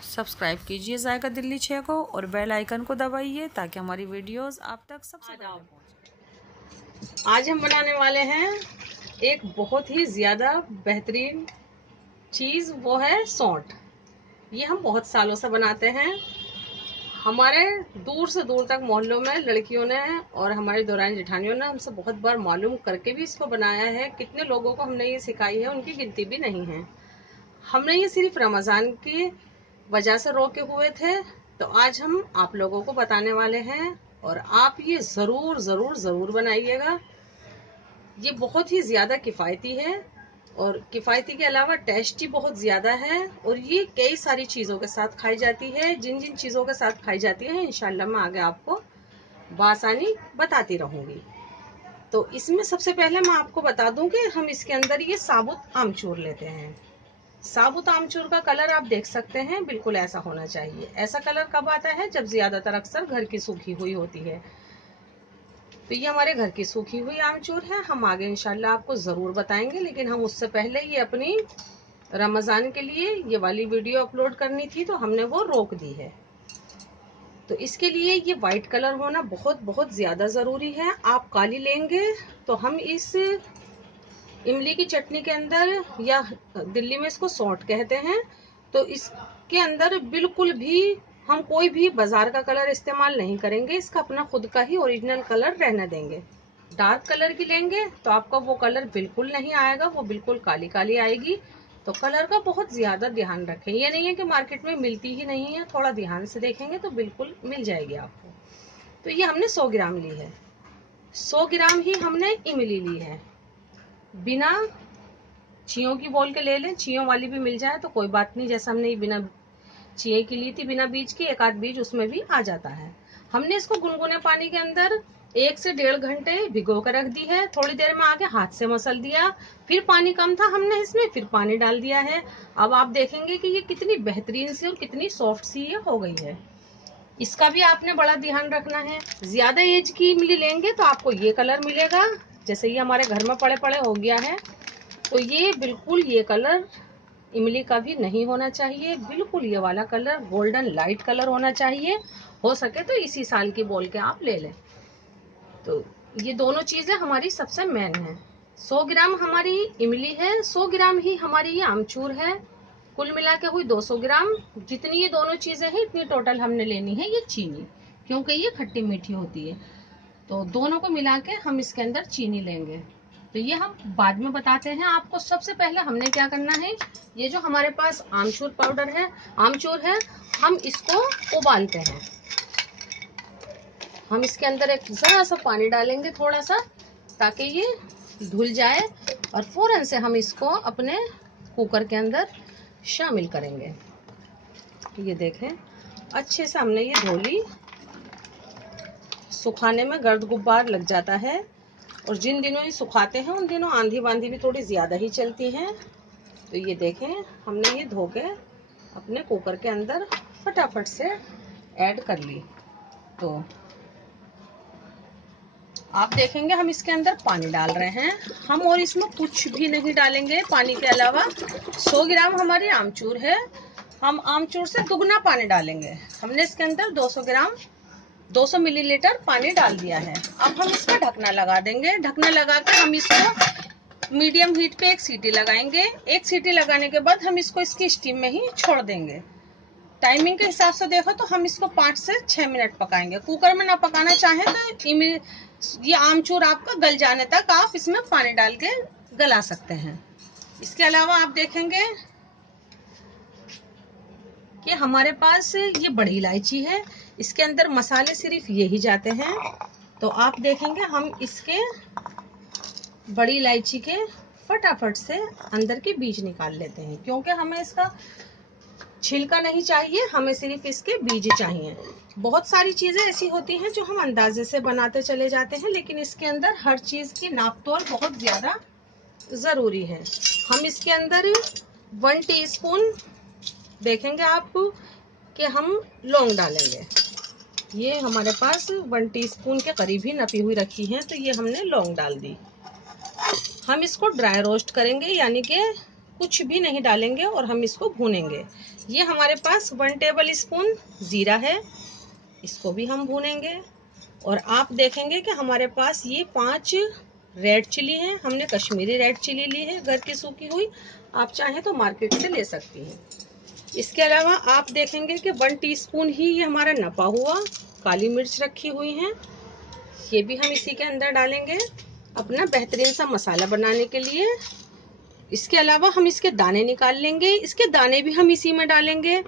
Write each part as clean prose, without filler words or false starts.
Subscribe कीजिए जायका दिल्ली 6 को और बेल आइकन को दबाइए ताकि हमारी वीडियोस आप तक सबसे पहले पहुंचे। आज हम बनाने वाले हैं एक बहुत ही ज़्यादा बेहतरीन चीज़, वो है सौंठ। ये हम बहुत सालों से बनाते हैं। हमारे दूर से दूर तक मोहल्लों में लड़कियों ने और हमारी दौरान जेठानियों ने हमसे बहुत बार मालूम करके भी इसको बनाया है। कितने लोगों को हमने ये सिखाई है, उनकी गिनती भी नहीं है। हमने ये सिर्फ रमज़ान की वजह से रोके हुए थे, तो आज हम आप लोगों को बताने वाले हैं और आप ये ज़रूर ज़रूर ज़रूर बनाइएगा। ये बहुत ही ज़्यादा किफ़ायती है और किफ़ायती के अलावा टेस्टी बहुत ज़्यादा है और ये कई सारी चीज़ों के साथ खाई जाती है। जिन जिन चीज़ों के साथ खाई जाती है इंशाल्लाह मैं आगे आपको बआसानी बताती रहूँगी। तो इसमें सबसे पहले मैं आपको बता दूं कि हम इसके अंदर ये साबुत आमचूर लेते हैं। साबुत आमचूर का कलर आप देख सकते हैं, बिल्कुल ऐसा होना चाहिए। ऐसा कलर कब आता है? जब ज्यादातर अक्सर घर की सूखी हुई होती है। तो ये हमारे घर की सूखी हुई आमचूर है। हम आगे इंशाल्लाह आपको जरूर बताएंगे, लेकिन हम उससे पहले ये अपनी रमजान के लिए ये वाली वीडियो अपलोड करनी थी, तो हमने वो रोक दी है। तो इसके लिए ये व्हाइट कलर होना बहुत बहुत ज्यादा जरूरी है। आप काली लेंगे तो हम इस इमली की चटनी के अंदर, या दिल्ली में इसको सौंठ कहते हैं, तो इसके अंदर बिल्कुल भी हम कोई भी बाजार का कलर इस्तेमाल नहीं करेंगे। इसका अपना खुद का ही ओरिजिनल कलर रहने देंगे। डार्क कलर की लेंगे तो आपका वो कलर बिल्कुल नहीं आएगा, वो बिल्कुल काली काली आएगी। तो कलर का बहुत ज्यादा ध्यान रखें। ये नहीं है कि मार्केट में मिलती ही नहीं है, थोड़ा ध्यान से देखेंगे तो बिल्कुल मिल जाएगी आपको। तो ये हमने 100 ग्राम ली है। 100 ग्राम ही हमने इमली ली है। बिना छियों की बोल के ले लें, छियों वाली भी मिल जाए तो कोई बात नहीं। जैसा हमने बिना छिये की ली थी, बिना बीज की, एक आध बीज उसमें भी आ जाता है। हमने इसको गुनगुने पानी के अंदर 1 से 1.5 घंटे भिगो कर रख दी है। थोड़ी देर में आके हाथ से मसल दिया, फिर पानी कम था हमने इसमें फिर पानी डाल दिया है। अब आप देखेंगे कि ये कितनी बेहतरीन सी और कितनी सॉफ्ट सी ये हो गई है। इसका भी आपने बड़ा ध्यान रखना है। ज्यादा एज की इमली लेंगे तो आपको ये कलर मिलेगा, जैसे ये हमारे घर में पड़े पड़े हो गया है। तो ये बिल्कुल ये कलर इमली का भी नहीं होना चाहिए। बिल्कुल ये वाला कलर गोल्डन लाइट कलर होना चाहिए। हो सके तो इसी साल की बोल के आप ले लें। तो ये दोनों चीजें हमारी सबसे मेन है। 100 ग्राम हमारी इमली है, 100 ग्राम ही हमारी ये आमचूर है। कुल मिला के हुई 200 ग्राम। जितनी ये दोनों चीजें हैं इतनी टोटल हमने लेनी है ये चीनी, क्योंकि ये खट्टी मीठी होती है। तो दोनों को मिला के हम इसके अंदर चीनी लेंगे। तो ये हम बाद में बताते हैं आपको। सबसे पहले हमने क्या करना है, ये जो हमारे पास आमचूर पाउडर है, आमचूर है, हम इसको उबालते हैं। हम इसके अंदर एक जरा सा पानी डालेंगे, थोड़ा सा, ताकि ये धुल जाए और फौरन से हम इसको अपने कुकर के अंदर शामिल करेंगे। ये देखें, अच्छे से हमने ये धो ली। सुखाने में गर्द गुब्बार लग जाता है और जिन दिनों ये सुखाते हैं उन दिनों आंधी वांधी भी थोड़ी ज्यादा ही चलती है। तो ये देखें, हमने ये धो के अपने कुकर के अंदर फटाफट से ऐड कर ली। तो आप देखेंगे हम इसके अंदर पानी डाल रहे हैं, हम और इसमें कुछ भी नहीं डालेंगे पानी के अलावा। 100 ग्राम हमारी आमचूर है, हम आमचूर से दुगना पानी डालेंगे। हमने इसके अंदर 200 मिलीलीटर पानी डाल दिया है। अब हम इसका ढकना लगा देंगे। ढकना लगा के हम इसको मीडियम हीट पे 1 सीटी लगाएंगे। 1 सीटी लगाने के बाद हम इसको इसकी स्टीम में ही छोड़ देंगे। टाइमिंग के हिसाब से देखो तो हम इसको 5 से 6 मिनट पकाएंगे। कुकर में ना पकाना चाहे तो ये आमचूर आपका गल जाने तक आप इसमें पानी डाल के गला सकते हैं। इसके अलावा आप देखेंगे कि हमारे पास ये बड़ी इलायची है, इसके अंदर मसाले सिर्फ यही जाते हैं। तो आप देखेंगे हम इसके बड़ी इलायची के फटाफट से अंदर के बीज निकाल लेते हैं, क्योंकि हमें इसका छिलका नहीं चाहिए, हमें सिर्फ इसके बीज चाहिए। बहुत सारी चीजें ऐसी होती हैं जो हम अंदाजे से बनाते चले जाते हैं, लेकिन इसके अंदर हर चीज की नापतोल बहुत ज्यादा जरूरी है। हम इसके अंदर 1 टीस्पून देखेंगे आपको कि हम लौंग डालेंगे। ये हमारे पास 1 टीस्पून के करीब ही नपी हुई रखी है, तो ये हमने लौंग डाल दी। हम इसको ड्राई रोस्ट करेंगे, यानी कि कुछ भी नहीं डालेंगे और हम इसको भूनेंगे। ये हमारे पास 1 टेबल स्पून जीरा है, इसको भी हम भूनेंगे। और आप देखेंगे कि हमारे पास ये 5 रेड चिली हैं। हमने कश्मीरी रेड चिली ली है घर की सूखी हुई, आप चाहें तो मार्केट से ले सकती हैं। इसके अलावा आप देखेंगे कि 1 टीस्पून ही ये हमारा नपा हुआ काली मिर्च रखी हुई है, ये भी हम इसी के अंदर डालेंगे अपना बेहतरीन सा मसाला बनाने के लिए। इसके अलावा हम इसके दाने निकाल लेंगे, इसके दाने भी हम इसी में डालेंगे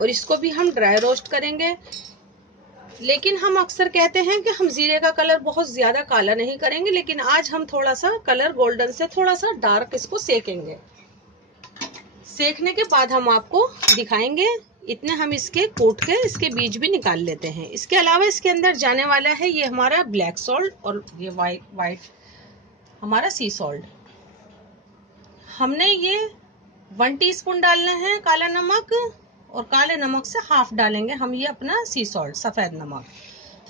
और इसको भी हम ड्राई रोस्ट करेंगे। लेकिन हम अक्सर कहते हैं कि हम जीरे का कलर बहुत ज्यादा काला नहीं करेंगे, लेकिन आज हम थोड़ा सा कलर गोल्डन से थोड़ा सा डार्क इसको सेकेंगे। सेकने के बाद हम आपको दिखाएंगे। इतने हम इसके कूट के इसके बीज भी निकाल लेते हैं। इसके अलावा इसके अंदर जाने वाला है ये हमारा ब्लैक सॉल्ट और ये वाइट हमारा सी सॉल्ट। हमने ये 1 टीस्पून डालना है काला नमक और काले नमक से हाफ डालेंगे हम ये अपना सी सॉल्ट सफेद नमक।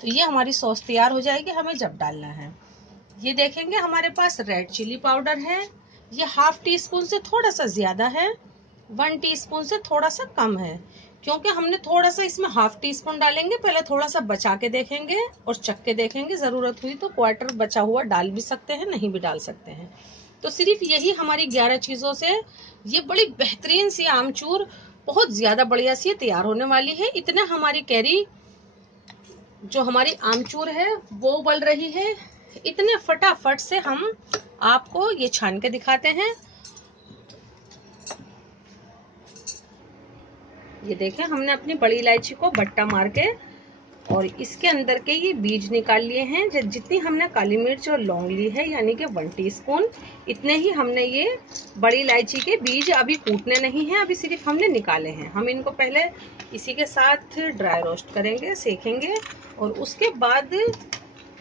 तो ये हमारी सॉस तैयार हो जाएगी हमें जब डालना है। ये देखेंगे हमारे पास रेड चिली पाउडर है, ये हाफ टी स्पून से थोड़ा सा ज्यादा है, 1 टीस्पून से थोड़ा सा कम है, क्योंकि हमने थोड़ा सा इसमें हाफ टी स्पून डालेंगे। पहले थोड़ा सा बचा के देखेंगे और चख के देखेंगे, जरूरत हुई तो क्वार्टर बचा हुआ डाल भी सकते हैं, नहीं भी डाल सकते हैं। तो सिर्फ यही हमारी 11 चीजों से ये बड़ी बेहतरीन सी आमचूर बहुत ज्यादा बढ़िया सी तैयार होने वाली है। इतना हमारी कैरी जो हमारी आमचूर है वो उबल रही है, इतने फटाफट से हम आपको ये छान के दिखाते हैं। ये देखें हमने अपनी बड़ी इलायची को बट्टा मार के और इसके अंदर के ये बीज निकाल लिए हैं। जितनी हमने काली मिर्च और लौंग ली है यानी कि 1 टीस्पून, इतने ही हमने ये बड़ी इलायची के बीज अभी कूटने नहीं है, अभी सिर्फ हमने निकाले हैं। हम इनको पहले इसी के साथ ड्राई रोस्ट करेंगे, सेकेंगे और उसके बाद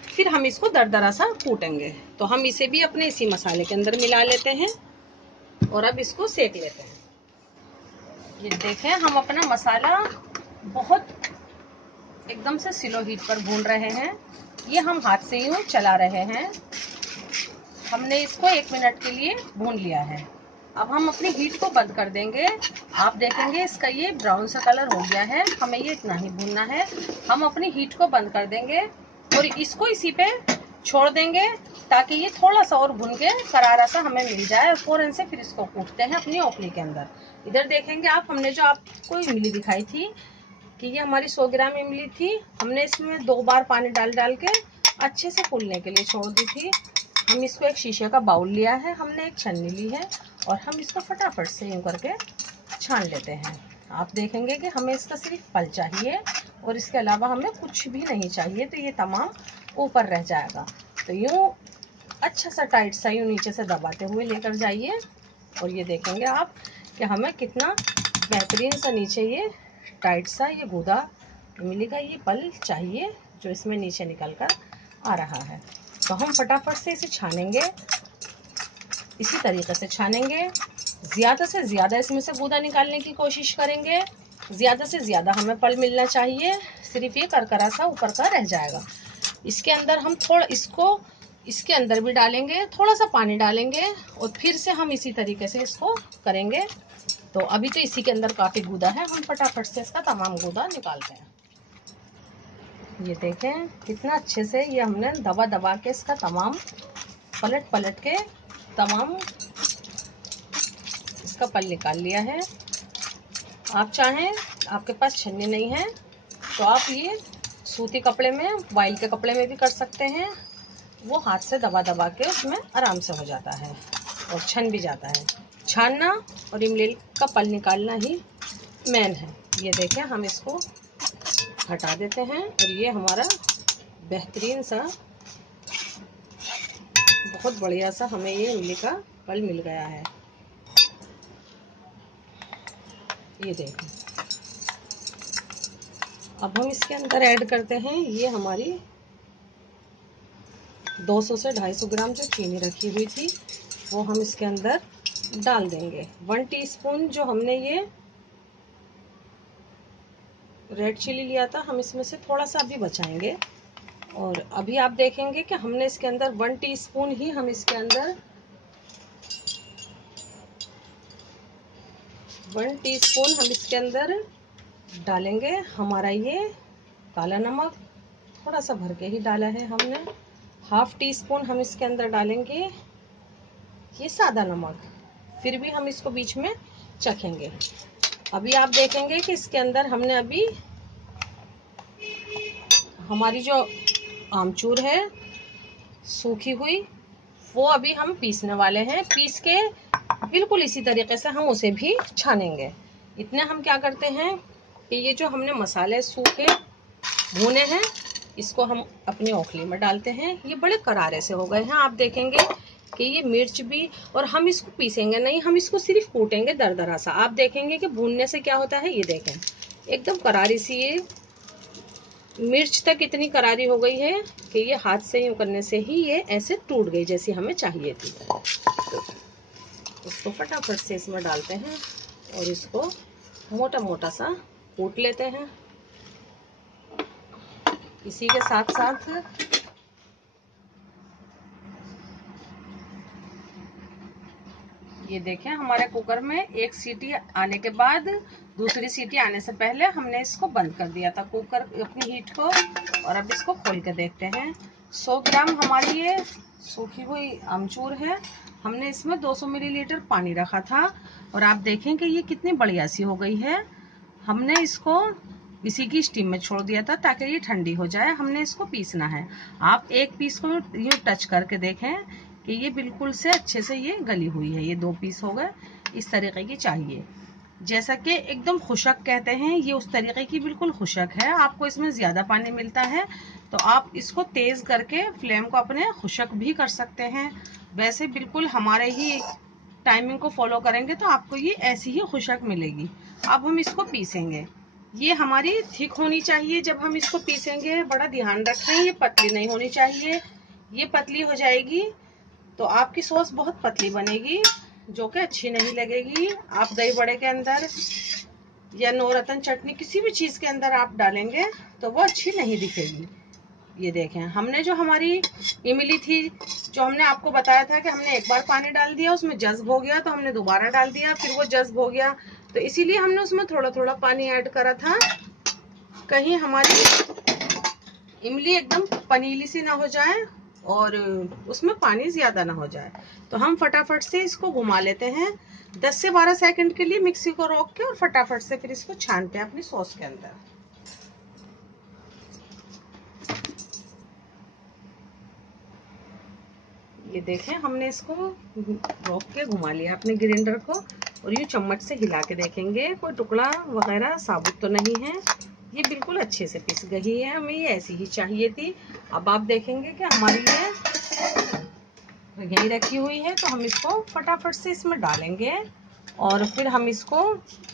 फिर हम इसको दरदरा सा कूटेंगे। तो हम इसे भी अपने इसी मसाले के अंदर मिला लेते हैं और अब इसको सेक लेते हैं। ये देखें हम अपना मसाला बहुत एकदम से स्लो हीट पर भून रहे हैं। ये हम हाथ से यूं चला रहे हैं। हमने इसको 1 मिनट के लिए भून लिया है। अब हम अपनी हीट को बंद कर देंगे। आप देखेंगे इसका ये ब्राउन सा कलर हो गया है, हमें ये इतना ही भूनना है। हम अपनी हीट को बंद कर देंगे और इसको इसी पे छोड़ देंगे ताकि ये थोड़ा सा और भुन के करारा सा हमें मिल जाए और फौरन से फिर इसको कूटते हैं अपनी ओखली के अंदर। इधर देखेंगे आप, हमने जो आपको इमली दिखाई थी कि ये हमारी 100 ग्राम इमली थी, हमने इसमें 2 बार पानी डाल के अच्छे से फूलने के लिए छोड़ दी थी। हम इसको एक शीशे का बाउल लिया है, हमने एक छन्नी ली है और हम इसको फटाफट से यूं करके छान लेते हैं। आप देखेंगे कि हमें इसका सिर्फ पल चाहिए और इसके अलावा हमें कुछ भी नहीं चाहिए, तो ये तमाम ऊपर रह जाएगा। तो यूं अच्छा सा टाइट सा यूं नीचे से दबाते हुए लेकर जाइए और ये देखेंगे आप कि हमें कितना बेहतरीन सा नीचे ये टाइट सा ये गूदा इमली का ये पल चाहिए जो इसमें नीचे निकल कर आ रहा है। तो हम फटाफट से इसे छानेंगे, इसी तरीके से छानेंगे। ज़्यादा से ज़्यादा इसमें से गूदा निकालने की कोशिश करेंगे, ज़्यादा से ज़्यादा हमें पल मिलना चाहिए, सिर्फ ये करकरा सा ऊपर का रह जाएगा। इसके अंदर हम थोड़ा इसको इसके अंदर भी डालेंगे, थोड़ा सा पानी डालेंगे और फिर से हम इसी तरीके से इसको करेंगे। तो अभी तो इसी के अंदर काफ़ी गूदा है, हम फटाफट से इसका तमाम गूदा निकालते हैं। ये देखें कितना अच्छे से ये हमने दबा दबा के इसका तमाम पलट के तमाम इसका पल निकाल लिया है। आप चाहें, आपके पास छन्नी नहीं है तो आप ये सूती कपड़े में, वाइल के कपड़े में भी कर सकते हैं। वो हाथ से दबा दबा के उसमें आराम से हो जाता है और छन भी जाता है। छानना और इमली का पल निकालना ही मेन है। ये देखें हम इसको हटा देते हैं और ये हमारा बेहतरीन सा बहुत बढ़िया सा हमें ये इमली का पल मिल गया है। ये देखें अब हम इसके अंदर ऐड करते हैं ये हमारी 200 से 250 ग्राम जो चीनी रखी हुई थी वो हम इसके अंदर डाल देंगे। 1 टीस्पून जो हमने ये रेड चिली लिया था हम इसमें से थोड़ा सा अभी बचाएंगे और अभी आप देखेंगे कि हमने इसके अंदर 1 टीस्पून ही हम इसके अंदर 1 टीस्पून हम इसके अंदर डालेंगे हमारा ये काला नमक, थोड़ा सा भर के ही डाला है हमने। 1/2 टीस्पून हम इसके अंदर डालेंगे ये सादा नमक, फिर भी हम इसको बीच में चखेंगे। अभी आप देखेंगे कि इसके अंदर हमने अभी हमारी जो आमचूर है सूखी हुई, वो अभी हम पीसने वाले हैं। पीस के बिल्कुल इसी तरीके से हम उसे भी छानेंगे। इतने हम क्या करते हैं कि ये जो हमने मसाले सूखे भुने हैं, इसको हम अपनी ओखली में डालते हैं। ये बड़े करारे से हो गए हैं, आप देखेंगे कि ये मिर्च भी, और हम इसको पीसेंगे नहीं, हम इसको सिर्फ कूटेंगे दरदरा सा। आप देखेंगे कि भूनने से क्या होता है, ये देखें एकदम करारी सी ये मिर्च तक इतनी करारी हो गई है कि ये हाथ से यूं करने से ही ये ऐसे टूट गई जैसी हमें चाहिए थी। इसको फटाफट से इसमें डालते हैं और इसको मोटा मोटा सा कूट लेते हैं। इसी के साथ साथ ये देखें हमारे कुकर में एक सीटी आने के बाद दूसरी सीटी आने से पहले हमने इसको बंद कर दिया था कुकर अपनी हीट को। और अब इसको खोल के देखते हैं। 100 ग्राम हमारी ये सूखी हुई आमचूर है। हमने इसमें 200 मिलीलीटर पानी रखा था और आप देखें कि ये कितनी बढ़िया सी हो गई है। हमने इसको इसी की स्टीम में छोड़ दिया था ताकि ये ठंडी हो जाए। हमने इसको पीसना है। आप एक पीस को यूं टच करके देखें कि ये बिल्कुल से अच्छे से ये गली हुई है। ये 2 पीस हो गए, इस तरीके की चाहिए। जैसा कि एकदम खुशक कहते हैं, ये उस तरीके की बिल्कुल खुशक है। आपको इसमें ज्यादा पानी मिलता है तो आप इसको तेज करके फ्लेम को अपने खुशक भी कर सकते हैं। वैसे बिल्कुल हमारे ही टाइमिंग को फॉलो करेंगे तो आपको ये ऐसी ही खुशक मिलेगी। अब हम इसको पीसेंगे। ये हमारी थिक होनी चाहिए जब हम इसको पीसेंगे। बड़ा ध्यान रखें, ये पतली नहीं होनी चाहिए। ये पतली हो जाएगी तो आपकी सॉस बहुत पतली बनेगी, जो कि अच्छी नहीं लगेगी। आप दही बड़े के अंदर या नवरत्न चटनी किसी भी चीज के अंदर आप डालेंगे तो वो अच्छी नहीं दिखेगी। ये देखें हमने जो हमारी इमली थी, जो हमने आपको बताया था कि हमने एक बार पानी डाल दिया, उसमें जज्ब हो गया तो हमने दोबारा डाल दिया, फिर वो जज्ब हो गया तो इसीलिए हमने उसमें थोड़ा थोड़ा पानी ऐड करा था, कहीं हमारी इमली एकदम पनीली सी ना हो जाए और उसमें पानी ज्यादा ना हो जाए। तो हम फटाफट से इसको घुमा लेते हैं 10 से 12 सेकंड के लिए मिक्सी को रोक के, और फटाफट से फिर इसको छानते हैं अपनी सॉस के अंदर। ये देखें हमने इसको रोक के घुमा लिया अपने ग्राइंडर को, और ये चम्मच से हिला के देखेंगे कोई टुकड़ा वगैरह साबुत तो नहीं है। ये बिल्कुल अच्छे से पिस गई है, हमें ये ऐसी ही चाहिए थी। अब आप देखेंगे कि हमारी ये यही रखी हुई है तो हम इसको फटाफट से इसमें डालेंगे और फिर हम इसको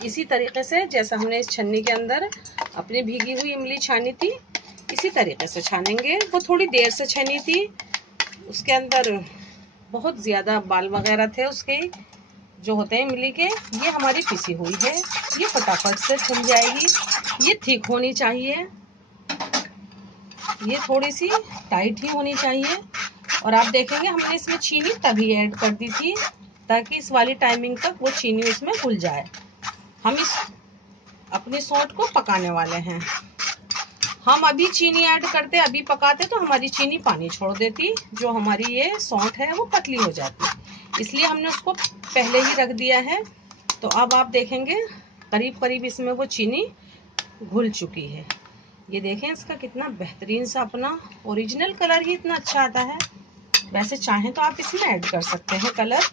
इसी तरीके से जैसा हमने इस छन्नी के अंदर अपनी भीगी हुई इमली छानी थी, इसी तरीके से छानेंगे। वो थोड़ी देर से छनी थी, उसके अंदर बहुत ज्यादा बाल वगैरह थे उसके जो होते हैं इमली के। ये हमारी पिसी हुई है, ये फटाफट से फूल जाएगी। ये थिक होनी चाहिए, ये थोड़ी सी टाइट ही होनी चाहिए। और आप देखेंगे हमने इसमें चीनी तभी ऐड कर दी थी ताकि इस वाली टाइमिंग तक वो चीनी उसमें घुल जाए। हम इस अपनी सौंठ को पकाने वाले हैं। हम अभी चीनी ऐड करते, अभी पकाते तो हमारी चीनी पानी छोड़ देती, जो हमारी ये सौंठ है वो पतली हो जाती। इसलिए हमने उसको पहले ही रख दिया है। तो अब आप देखेंगे करीब करीब इसमें वो चीनी घुल चुकी है। ये देखें इसका कितना बेहतरीन सा अपना ओरिजिनल कलर ही इतना अच्छा आता है। वैसे चाहें तो आप इसमें ऐड कर सकते हैं कलर,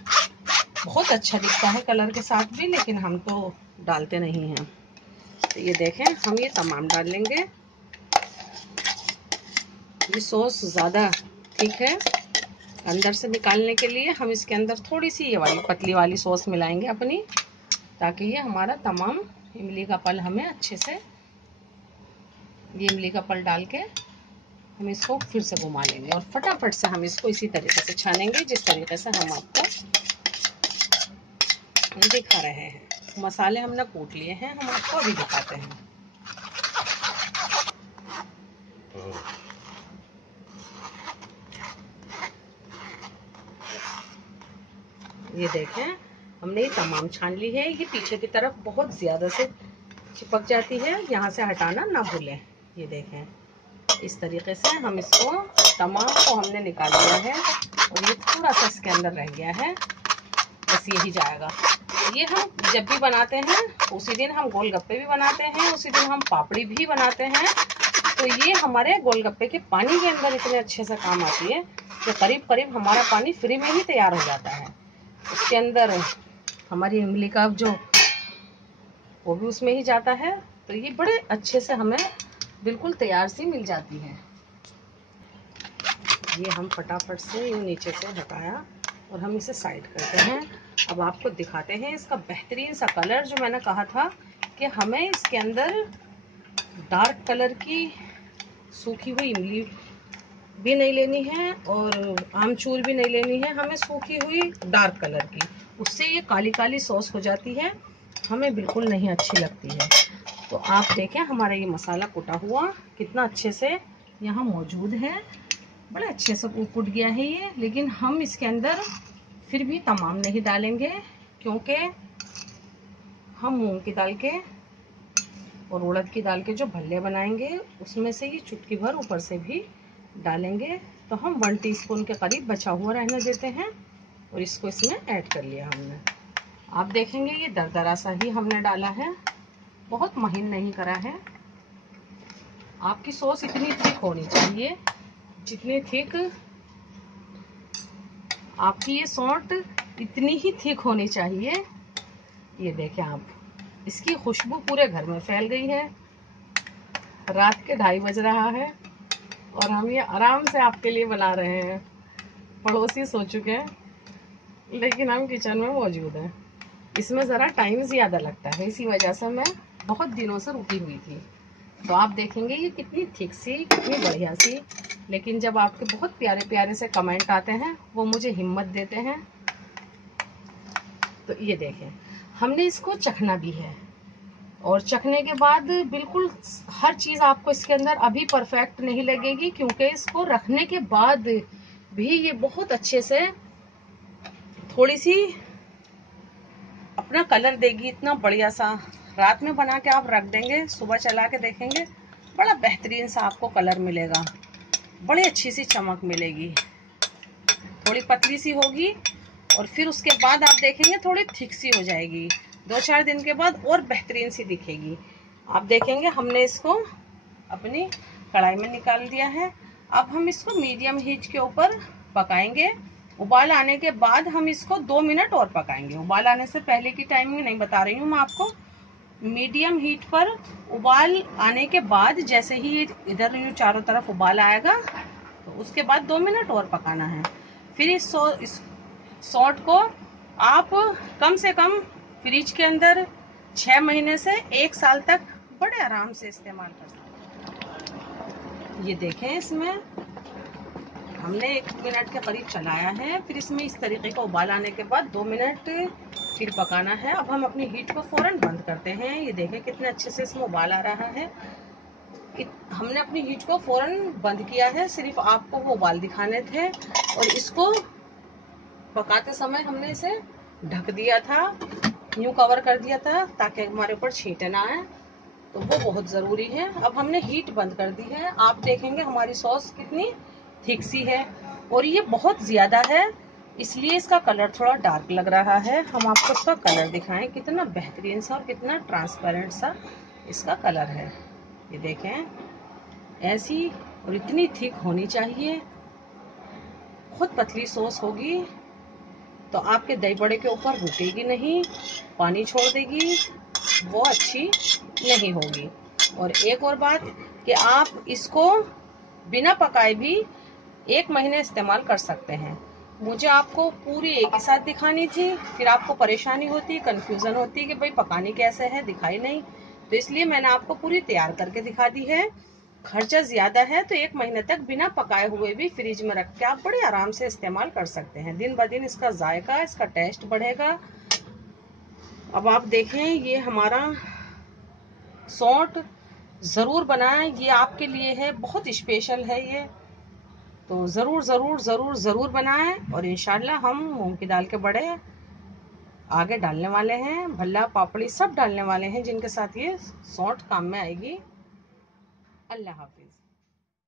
बहुत अच्छा दिखता है कलर के साथ भी, लेकिन हम तो डालते नहीं हैं। तो ये देखें हम ये तमाम डाल लेंगे। ये सॉस ज़्यादा ठीक है, अंदर से निकालने के लिए हम इसके अंदर थोड़ी सी ये वाली पतली वाली सॉस मिलाएंगे अपनी, ताकि ये हमारा तमाम इमली का पल हमें अच्छे से, ये इमली का पल डाल के हम इसको फिर से घुमा लेंगे और फटाफट से हम इसको इसी तरीके से छानेंगे जिस तरीके से हम आपको दिखा रहे हैं। मसाले हमने कूट लिए हैं, हम आपको अभी दिखाते हैं। ये देखें हमने ये तमाम छान ली है। ये पीछे की तरफ बहुत ज़्यादा से चिपक जाती है, यहाँ से हटाना ना भूलें। ये देखें, इस तरीके से हम इसको तमाम को हमने निकाल लिया है और ये थोड़ा सा इसके अंदर रह गया है, बस यही जाएगा। ये हम जब भी बनाते हैं उसी दिन हम गोलगप्पे भी बनाते हैं, उसी दिन हम पापड़ी भी बनाते हैं। तो ये हमारे गोलगप्पे के पानी के अंदर इतने अच्छे से काम आती है कि करीब करीब हमारा पानी फ्री में ही तैयार हो जाता है। उसके अंदर हमारी इमली का जो वो भी उसमें ही जाता है, तो ये बड़े अच्छे से हमें बिल्कुल तैयार सी मिल जाती है। ये हम फटाफट से यूँ नीचे से हटाया और हम इसे साइड करते हैं। अब आपको दिखाते हैं इसका बेहतरीन सा कलर। जो मैंने कहा था कि हमें इसके अंदर डार्क कलर की सूखी हुई इमली भी नहीं लेनी है और आमचूर भी नहीं लेनी है, हमें सूखी हुई डार्क कलर की। उससे ये काली काली सॉस हो जाती है, हमें बिल्कुल नहीं अच्छी लगती है। तो आप देखें हमारा ये मसाला कुटा हुआ कितना अच्छे से यहाँ मौजूद है, बड़े अच्छे से कुट गया है ये। लेकिन हम इसके अंदर फिर भी तमाम नहीं डालेंगे, क्योंकि हम मूंग की दाल के और उड़द की दाल के जो भल्ले बनाएंगे उसमें से ये चुटकी भर ऊपर से भी डालेंगे। तो हम 1 टीस्पून के करीब बचा हुआ रहने देते हैं और इसको इसमें ऐड कर लिया हमने। आप देखेंगे ये दरदरा सा ही हमने डाला है, बहुत महीन नहीं करा है। आपकी सॉस इतनी थिक होनी चाहिए जितनी थिक आपकी ये सौंठ इतनी ही थिक होनी चाहिए। ये देखें आप, इसकी खुशबू पूरे घर में फैल गई है। रात के 2:30 बज रहा है और हम ये आराम से आपके लिए बना रहे हैं। पड़ोसी सो चुके हैं लेकिन हम किचन में मौजूद हैं। इसमें ज़रा टाइम ज़्यादा लगता है, इसी वजह से मैं बहुत दिनों से रुकी हुई थी। तो आप देखेंगे ये कितनी थिक सी, कितनी बढ़िया सी। लेकिन जब आपके बहुत प्यारे प्यारे से कमेंट आते हैं वो मुझे हिम्मत देते हैं। तो ये देखें, हमने इसको चखना भी है और चखने के बाद बिल्कुल हर चीज़ आपको इसके अंदर अभी परफेक्ट नहीं लगेगी, क्योंकि इसको रखने के बाद भी ये बहुत अच्छे से थोड़ी सी अपना कलर देगी, इतना बढ़िया सा। रात में बना के आप रख देंगे, सुबह चला के देखेंगे बड़ा बेहतरीन सा आपको कलर मिलेगा, बड़ी अच्छी सी चमक मिलेगी। थोड़ी पतली सी होगी और फिर उसके बाद आप देखेंगे थोड़ी थिक सी हो जाएगी। 2-4 दिन के बाद और बेहतरीन सी दिखेगी। आप देखेंगे हमने इसको अपनी कढ़ाई में निकाल दिया है। अब हम इसको मीडियम हीट के ऊपर पकाएंगे। उबाल आने के बाद हम इसको 2 मिनट और पकाएंगे। उबाल आने से पहले की टाइमिंग नहीं बता रही हूँ मैं आपको। मीडियम हीट पर उबाल आने के बाद जैसे ही इधर चारों तरफ उबाल आएगा तो उसके बाद 2 मिनट और पकाना है। फिर इस सॉल्ट को आप कम से कम फ्रिज के अंदर 6 महीने से 1 साल तक बड़े आराम से इस्तेमाल कर सकते हैं। ये देखें, इसमें हमने 1 मिनट के करीब चलाया है। फिर इसमें इस तरीके का उबाल आने के बाद 2 मिनट फिर पकाना है। अब हम अपनी हीट को फौरन बंद करते हैं। ये देखें कितने अच्छे से इसमें उबाल आ रहा है। हमने अपनी हीट को फौरन बंद किया है, सिर्फ आपको वो उबाल दिखाने थे। और इसको पकाते समय हमने इसे ढक दिया था, यूं कवर कर दिया था ताकि हमारे ऊपर छींटे ना आए, तो वो बहुत ज़रूरी है। अब हमने हीट बंद कर दी है। आप देखेंगे हमारी सॉस कितनी थिक सी है और ये बहुत ज़्यादा है, इसलिए इसका कलर थोड़ा डार्क लग रहा है। हम आपको इसका कलर दिखाएं, कितना बेहतरीन सा और कितना ट्रांसपेरेंट सा इसका कलर है। ये देखें, ऐसी और इतनी थिक होनी चाहिए। बहुत पतली सॉस होगी तो आपके दही बड़े के ऊपर रुकेगी नहीं, पानी छोड़ देगी, वो अच्छी नहीं होगी। और एक और बात कि आप इसको बिना पकाए भी 1 महीने इस्तेमाल कर सकते हैं। मुझे आपको पूरी एक ही साथ दिखानी थी, फिर आपको परेशानी होती, कंफ्यूजन होती कि भाई पकानी कैसे है, दिखाई नहीं, तो इसलिए मैंने आपको पूरी तैयार करके दिखा दी है। खर्चा ज्यादा है तो 1 महीने तक बिना पकाए हुए भी फ्रिज में रख के आप बड़े आराम से इस्तेमाल कर सकते हैं। दिन ब दिन इसका जायका, इसका टेस्ट बढ़ेगा। अब आप देखें, ये हमारा सौंठ जरूर बनाएं, ये आपके लिए है, बहुत स्पेशल है ये। तो जरूर जरूर जरूर जरूर बनाएं और इंशाल्लाह हम मूंग की दाल के बड़े आगे डालने वाले हैं, भल्ला पापड़ी सब डालने वाले हैं, जिनके साथ ये सौंठ काम में आएगी। अल्लाह हाफिज।